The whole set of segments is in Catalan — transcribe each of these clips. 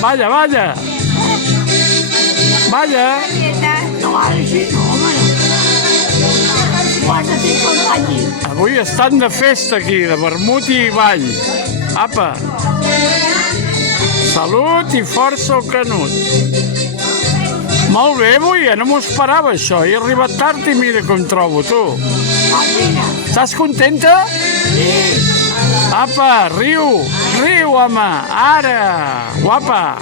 Vaya, vaya. Vaya. No, així no, home. Ho has de fer quan balli. Avui estan de festa aquí, de vermut i ball. Apa. Salut i força al Canut. Molt bé, avui, no m'ho esperava això. He arribat tard i mira com trobo, tu. Estàs contenta? Sí. Apa, riu, riu, home. Ara, guapa.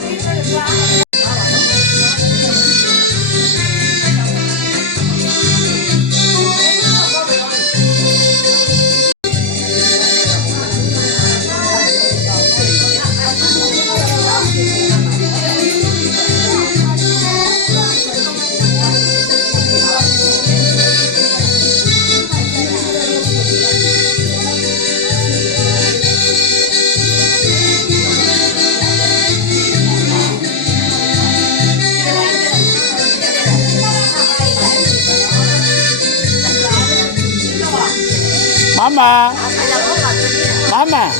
Mama. Mama.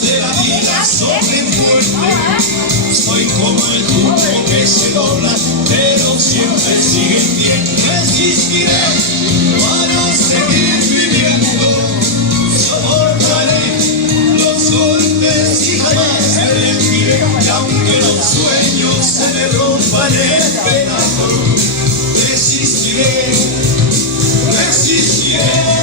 De la vida sobrevuelve. Soy como el humo que se dobla, pero siempre sigue en pie. Resistiré para seguir viviendo. Soportaré los golpes y jamás me rendiré. Y aunque los sueños se me rompan en pedazos, resistiré, resistiré.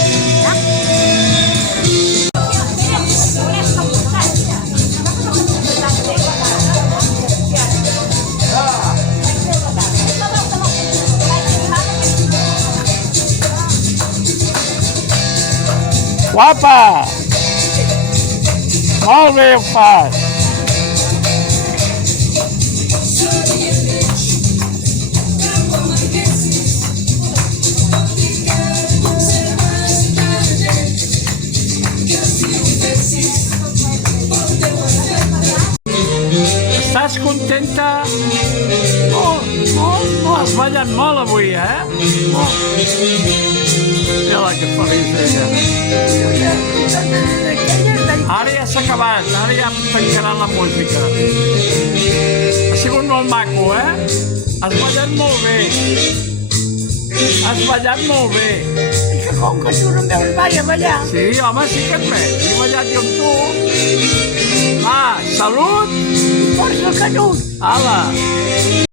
Guapa! Molt bé ho fas! Estàs contenta? Molt, molt, molt. Has ballat molt avui, Molt. Mira que feliç ella. Ara ja s'ha acabat, ara ja tancaran la música. Ha sigut molt maco, Has ballat molt bé. Has ballat molt bé. I que com que tu no em veus mai a ballar. Sí, home, sí que et veig. He ballat jo amb tu. Va, salut! Força el Canut. Ala!